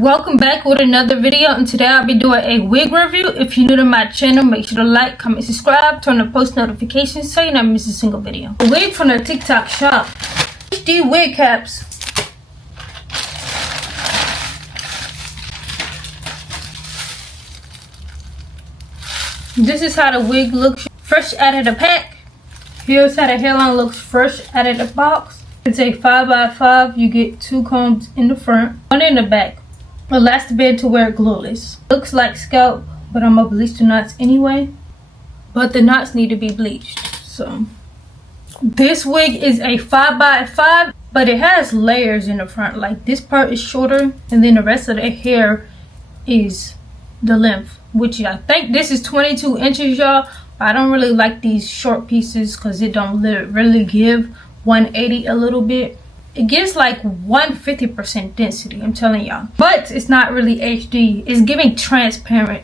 Welcome back with another video, and today I'll be doing a wig review. If you're new to my channel, make sure to like, comment, subscribe, turn on post notifications so you don't miss a single video. A wig from the TikTok shop. HD wig caps. This is how the wig looks fresh out of the pack. Here's how the hairline looks fresh out of the box. It's a 5x5. You get 2 combs in the front, 1 in the back. Elastic band to wear glueless. Looks like scalp, but I'm gonna bleach the knots anyway. But the knots need to be bleached. So this wig is a 5x5, but it has layers in the front. Like this part is shorter, and then the rest of the hair is the length, which I think this is 22 inches, y'all. I don't really like these short pieces because it don't really give 180 a little bit. It gives like 150% density, I'm telling y'all, but it's not really HD. It's giving transparent.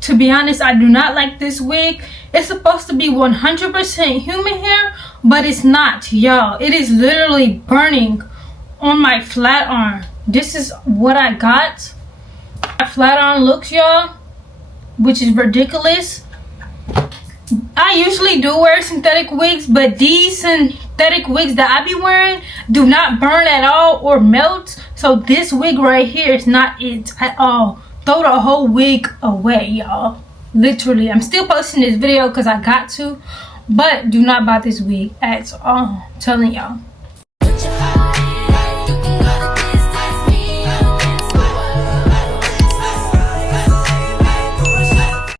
To be honest, I do not like this wig. It's supposed to be 100% human hair, but it's not, y'all. It is literally burning on my flat iron. This is what I got. My flat iron looks, y'all, which is ridiculous. I usually do wear synthetic wigs, but these synthetic wigs that I be wearing do not burn at all or melt. So this wig right here is not it at all. Throw the whole wig away, y'all. Literally, I'm still posting this video because I got to, but do not buy this wig at all. I'm telling y'all.